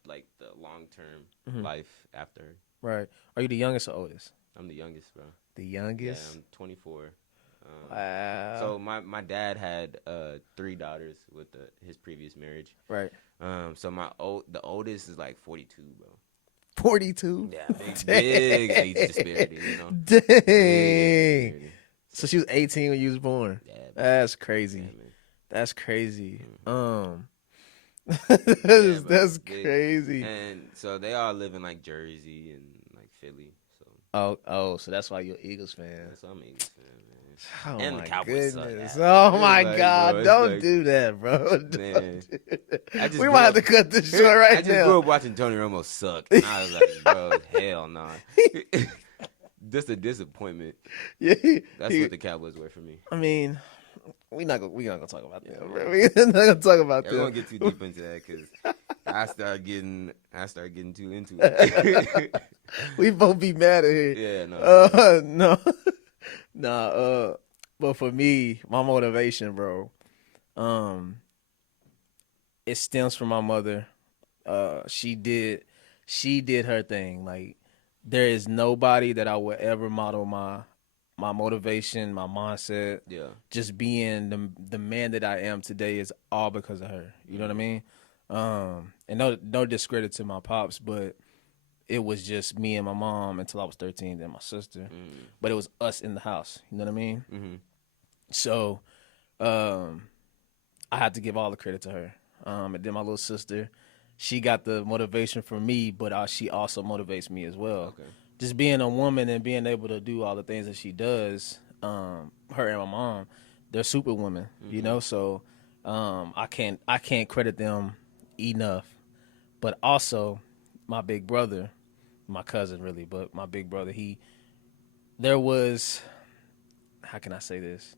like the long term life after her. Right. Are you the youngest or oldest? I'm the youngest, bro. The youngest? Yeah, I'm 24. Wow. So my dad had 3 daughters with his previous marriage. Right. So the oldest is like 42, bro. 42? Yeah, big age disparity, you know. Dang. Disparity. So she was 18 when you was born. Yeah, man. That's crazy. Yeah, man. That's crazy. Yeah, That's big. crazy. And so they all live in like Jersey and like Philly. So So that's why you're an Eagles fan. that's why I'm an Eagles fan, man. Oh And my the Cowboys suck goodness. ass. Oh my Like, God. bro, it's Don't like- do that, bro. Don't Man. do that. I just We grew might have up- to cut this short right I just now. grew up watching Tony Romo suck. And I was like, bro, hell nah. Just a disappointment. Yeah, That's what the Cowboys were for me. I mean, we not gonna talk about that. Yeah, Bro. We're not gonna talk about I won't that. get too deep into that because I start getting too into it. We both be mad at here. Yeah, no. No. But for me, my motivation, bro, it stems from my mother. She did her thing. Like, there is nobody that I would ever model my motivation, my mindset, Yeah. just being the man that I am today is all because of her. You know what I mean? And no discredit to my pops, but it was just me and my mom until I was 13, then my sister. But it was us in the house. You know what I mean? Mm-hmm. So, I had to give all the credit to her. And then my little sister, she got the motivation from me, but she also motivates me as well. Okay. Just being a woman and being able to do all the things that she does, her and my mom, they're super women, you know? So, I can't credit them enough. But also, my big brother, my cousin really, but my big brother, there was, how can I say this?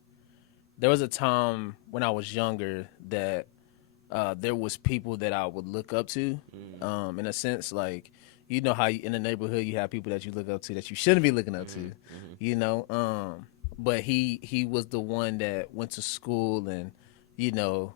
There was a time when I was younger that there was people that I would look up to, in a sense, like, you know how in the neighborhood you have people that you look up to that you shouldn't be looking up to, you know? But he was the one that went to school and, you know,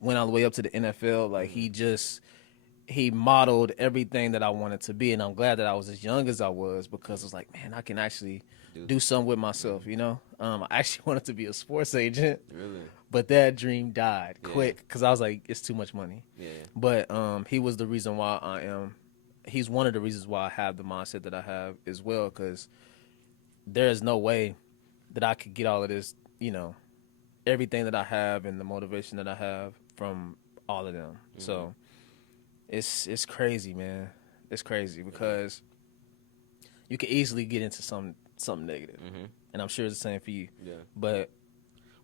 went all the way up to the NFL. Like, he modeled everything that I wanted to be, and I'm glad that I was as young as I was because it's like, man, I can actually do something with myself, you know? I actually wanted to be a sports agent, Really? but that dream died quick because I was like, it's too much money. Yeah. But he was the reason why he's one of the reasons why I have the mindset that I have as well, because there is no way that I could get all of this, you know, everything that I have and the motivation that I have from all of them. So it's crazy, man. It's crazy because you can easily get into something negative, and I'm sure it's the same for you. Yeah. But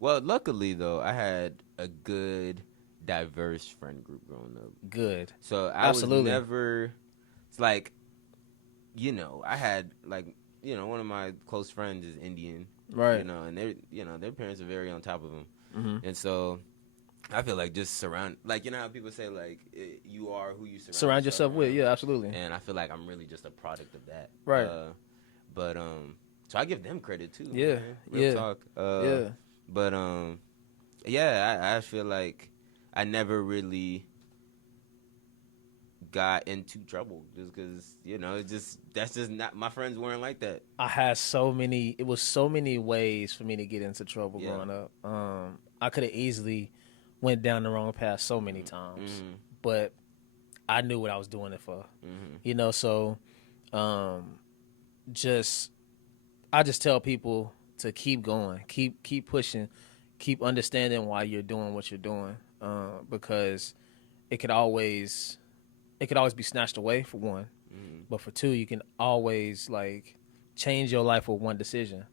Well, luckily though, I had a good, diverse friend group growing up. good. So I Absolutely. was never. It's like, you know, I had like, you know, one of my close friends is Indian, Right. You know, and their parents are very on top of them, Mm-hmm. and so I feel like just surround, like, you know how people say like you are who you Surround yourself with, around? yeah, absolutely. And I feel like I'm really just a product of that, Right. But so I give them credit too. Yeah, man. Real yeah, talk. yeah. But yeah, I feel like I never really got into trouble just because, you know, that's just not, my friends weren't like that. I had it was so many ways for me to get into trouble growing up. I could have easily went down the wrong path so many times, but I knew what I was doing it for, you know? So, I just tell people to keep going, keep pushing, keep understanding why you're doing what you're doing, because it could always be snatched away, for one, but for two, you can always like change your life with one decision.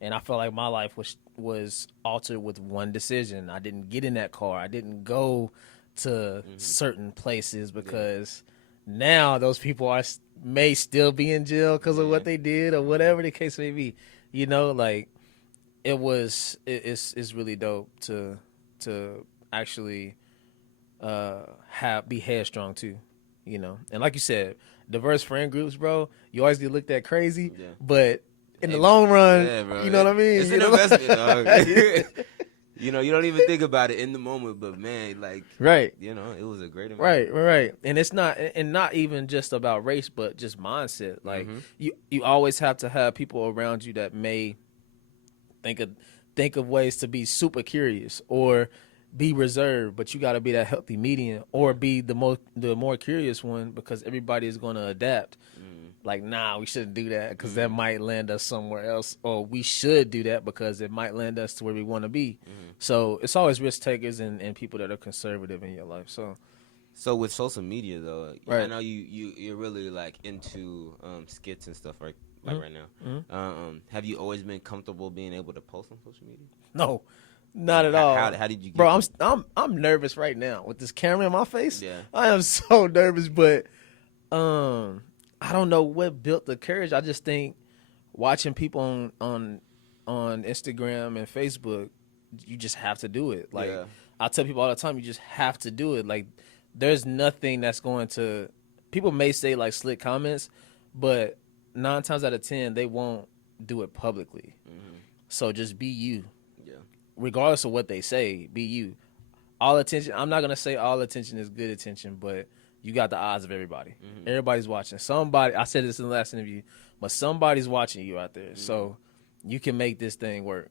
And I felt like my life was altered with one decision. I didn't get in that car. I didn't go to certain places because now those people may still be in jail because of what they did or whatever the case may be. You know, like it's really dope to actually be headstrong too. You know, and like you said, diverse friend groups, bro. You always get looked at crazy, but in the long run, yeah, bro, you know what I mean? It's You an know? investment, dog. You know, you don't even think about it in the moment, but man, like, Right. you know, it was a great event. Right. And it's not even just about race, but just mindset. Like you always have to have people around you that may think of ways to be super curious or be reserved, but you got to be that healthy median or be the more curious one, because everybody is going to adapt. Like, nah, we shouldn't do that because that might land us somewhere else, or we should do that because it might land us to where we want to be. So it's always risk takers and people that are conservative in your life. So with social media though, Right. I know you're really like into skits and stuff right now. Have you always been comfortable being able to post on social media? No, not at all. How did you get Bro, to I'm nervous right now with this camera in my face. Yeah. I am so nervous, but I don't know what built the courage. I just think watching people on Instagram and Facebook, you just have to do it. Like, I tell people all the time, you just have to do it. Like, there's nothing that's going to. People may say like slick comments, but 9 times out of 10 they won't do it publicly. So just be you. Yeah. Regardless of what they say, be you. All attention. I'm not gonna say all attention is good attention, but you got the eyes of everybody. Everybody's watching. Somebody, I said this in the last interview, but somebody's watching you out there. So you can make this thing work.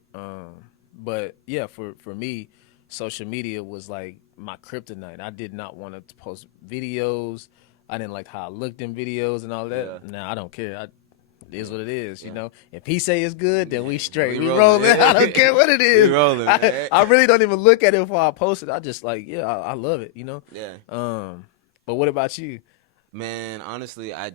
But yeah, for me, social media was like my kryptonite. I did not want to post videos. I didn't like how I looked in videos and all that. Yeah. Nah, I don't care. It is what it is, you know. If he say it's good, then we straight. We We rolling. rolling. I don't care what it is. We rolling, man. I really don't even look at it before I post it. I just like, I love it, you know. Yeah. But what about you? Man, honestly, I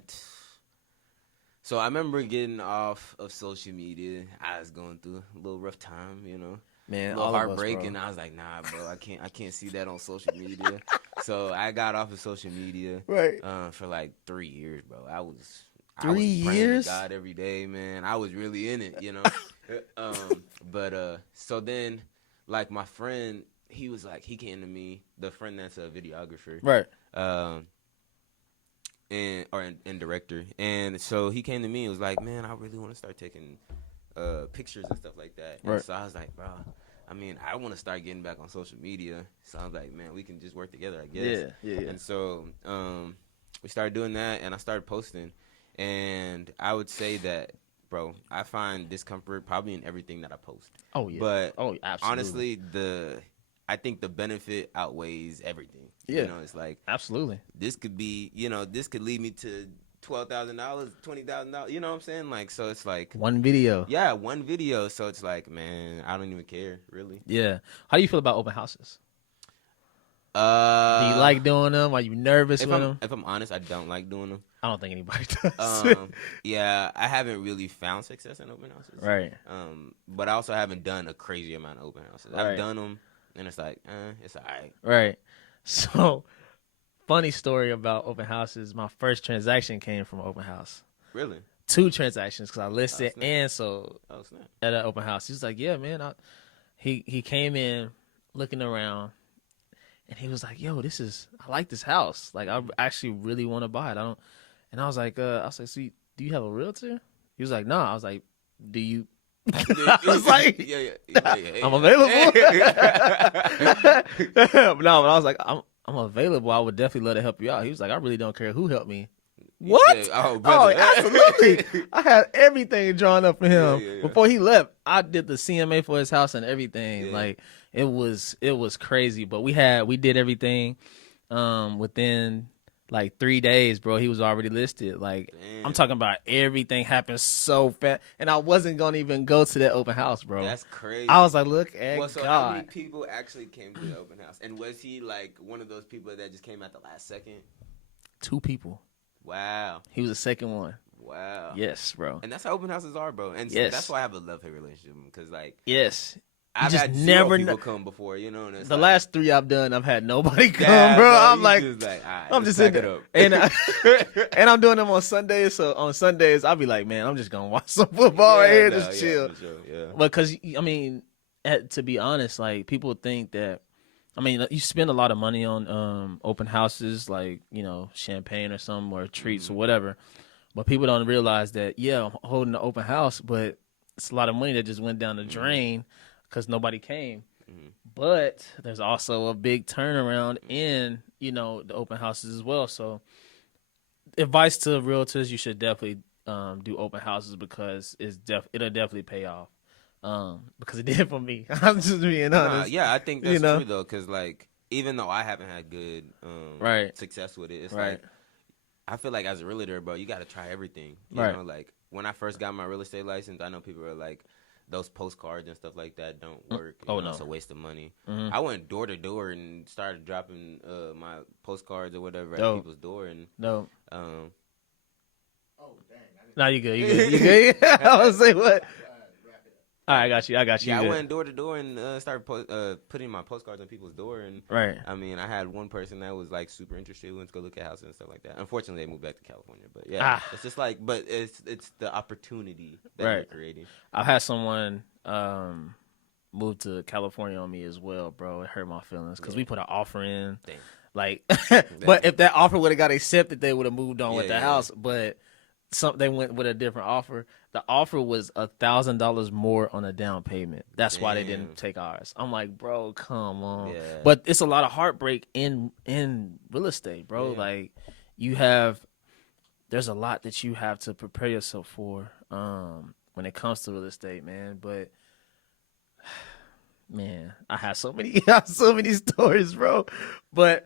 remember getting off of social media. I was going through a little rough time, you know. Man, a little all of us, heartbreak, bro. and I was like, nah, bro, I can't see that on social media. So I got off of social media Right. for like 3 years, bro. I was 3 praying to years? God every day, man. I was really in it, you know. But so then, like, my friend, he was like, he came to me, the friend that's a videographer, Right. and director, and so he came to me and was like, man, I really want to start taking pictures and stuff like that. And Right. so I was like, bro, I mean, I want to start getting back on social media. So I was like, man, we can just work together, I guess. Yeah. And so we started doing that, and I started posting. And I would say that, bro, I find discomfort probably in everything that I post. Oh yeah. But absolutely. honestly, I think the benefit outweighs everything. Yeah. You know, it's like, Absolutely. this could be, you know, this could lead me to $12,000, $20,000. You know what I'm saying? Like, so it's like, One video. yeah, one video. So it's like, man, I don't even care, really. Yeah. How do you feel about open houses? Do you Do like doing them? Are you nervous with them? If I'm honest, I don't like doing them. I don't think anybody does. Yeah, I haven't really found success in open houses. Right. But I also haven't done a crazy amount of open houses. Right. I've done them, and it's like, it's all right. Right. So, funny story about open houses. My first transaction came from an open house. Really? 2 transactions because I listed snap. and sold Oh, snap. at an open house. He was like, yeah, man. He came in looking around, and he was like, yo, I like this house. Like, I actually really want to buy it. And I was like, so do you have a realtor? He was like, no. I was like, do you? I was like, yeah. I'm available. No, but I was like, I'm available. I would definitely love to help you out. He was like, I really don't care who helped me. You What? said, oh, Oh, brother. absolutely. I had everything drawn up for him. Yeah. Before he left, I did the CMA for his house and everything. Yeah. Like, it was crazy. But we did everything within like 3 days, bro. He was already listed. Like, Damn. I'm talking about everything happened so fast. And I wasn't going to even go to that open house, bro. That's crazy. I was like, look at Well, so God. how many people actually came to the open house? And was he like one of those people that just came at the last second? 2 people. Wow. He was the second one. Wow. Yes, bro. And that's how open houses are, bro. And so Yes. that's why I have a love-hate relationship. Because, like, Yes. I've just had never people kn- come before, you know. And it's The like, last 3 I've done, I've had nobody come, yeah, bro. I'm you like, just like, all right, I'm let's just in pack there. it up. And I'm doing them on Sundays. So on Sundays, I'll be like, man, I'm just going to watch some football right here, just chill. For sure, yeah. Because, I mean, to be honest, like, people think that, I mean, you spend a lot of money on open houses, like, you know, champagne or something, or treats or whatever. But people don't realize that, yeah, I'm holding an open house, but it's a lot of money that just went down the drain because nobody came. But there's also a big turnaround in, you know, the open houses as well. So advice to realtors, you should definitely do open houses because it'll definitely pay off. Because it did for me. I'm just being honest. Yeah, I think that's true though, because like even though I haven't had good success with it, it's like I feel like as a realtor, bro, you got to try everything. You know, like when I first got my real estate license, I know people are like, those postcards and stuff like that don't work. No, it's a waste of money. I went door to door and started dropping my postcards or whatever at people's door. And nah, you good. You good. I was saying what? All right, I got you. Yeah, I went door to door and started putting my postcards on people's door. And I mean, I had one person that was like super interested, went to go look at houses and stuff like that. Unfortunately, they moved back to California. But yeah, it's just like, but it's the opportunity that we're creating. I've had someone move to California on me as well, bro. It hurt my feelings because we put an offer in. Damn. Like, but if that offer would have got accepted, they would have moved on with the house. But they went with a different offer. The offer was $1,000 more on a down payment. That's why they didn't take ours. I'm like, bro, come on. Yeah. But it's a lot of heartbreak in real estate, bro. Yeah. Like there's a lot that you have to prepare yourself for when it comes to real estate, man. But man, I have so many stories, bro. But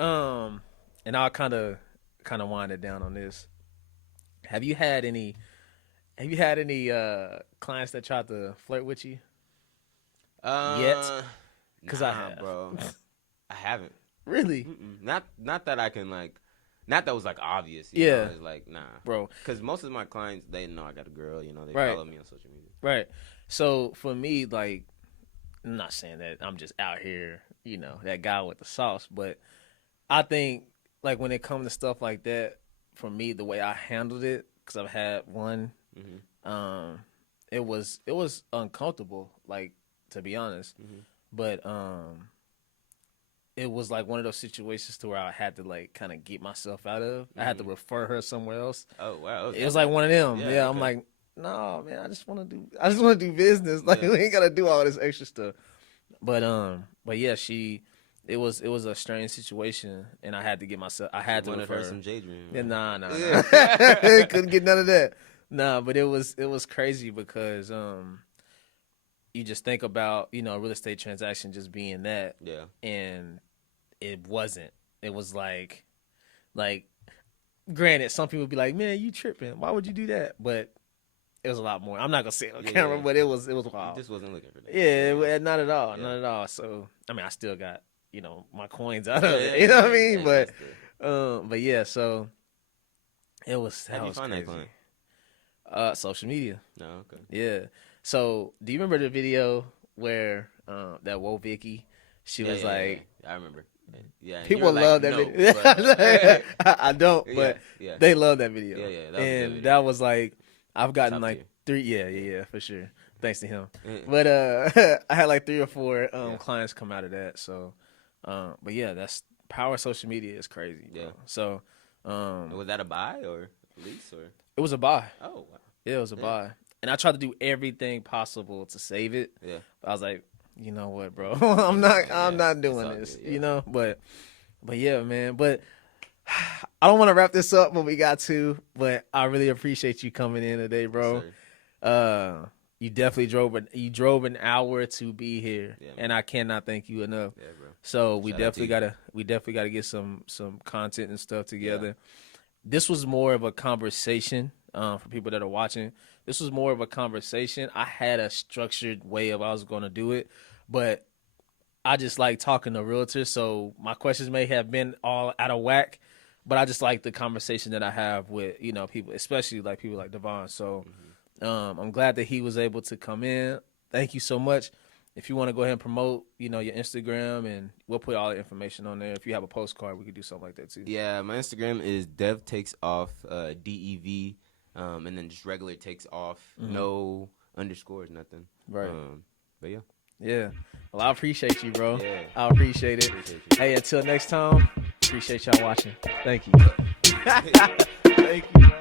and I'll kind of wind it down on this. Have you had any clients that tried to flirt with you? Yet? Because I have, bro. I haven't. Really? Not that I can like. Not that it was like obvious. You know? It's like nah, bro. Because most of my clients, they know I got a girl. You know, they follow me on social media. Right. So for me, like, I'm not saying that I'm just out here, you know, that guy with the sauce, but I think like when it comes to stuff like that, for me, the way I handled it, because I've had one. It was uncomfortable, like, to be honest, but it was like one of those situations to where I had to like kind of get myself out of. I had to refer her somewhere else. Oh wow, it was like one of them. Yeah, okay. I'm like, no, man, I just want to do business. Like we ain't gotta do all this extra stuff. But yeah, it was a strange situation, and I had to get myself. I had to refer her some J Dream. Yeah, nah. Couldn't get none of that. Nah, but it was crazy because you just think about, you know, a real estate transaction just being that. Yeah. And it wasn't. It was like granted, some people would be like, man, you tripping. Why would you do that? But it was a lot more. I'm not gonna say it on camera, but it was wild. You just wasn't looking for that. Yeah, not at all. Not at all. So I mean, I still got, you know, my coins out of it. You know what I mean? But yeah, so it was. How did you find that client? Social media. No, okay. Yeah. So, do you remember the video where that Whoa Vicky? She was like, yeah. I remember. Yeah. People love that video. But, I don't, but they love that video. Yeah. That was like, I've gotten top like tier. 3. Yeah, for sure. Thanks to him. But I had like 3 or 4 clients come out of that. So, but yeah, that's power of social media is crazy. Bro. Yeah. So, was that a buy or lease or? It was a buy. Oh wow. Yeah, it was a buy. And I tried to do everything possible to save it. Yeah. But I was like, you know what, bro? I'm not doing this. Good, you know? But yeah, man. But I don't want to wrap this up, but we got to. But I really appreciate you coming in today, bro. Yes, you definitely drove an hour to be here, and I cannot thank you enough. Yeah, bro. So we definitely gotta get some content and stuff together. Yeah. This was more of a conversation for people that are watching. This was more of a conversation. I had a structured way of I was going to do it, but I just like talking to realtors, so my questions may have been all out of whack, but I just like the conversation that I have with, you know, people, especially like people like Devon. So I'm glad that he was able to come in. Thank you so much. If you want to go ahead and promote, you know, your Instagram, and we'll put all the information on there. If you have a postcard, we could do something like that too. Yeah, my Instagram is devtakesoff, DEV, and then just regular takes off, no underscores, nothing. Right. But yeah. Yeah. Well, I appreciate you, bro. Yeah. I appreciate it. Hey, until next time, appreciate y'all watching. Thank you. Thank you, bro.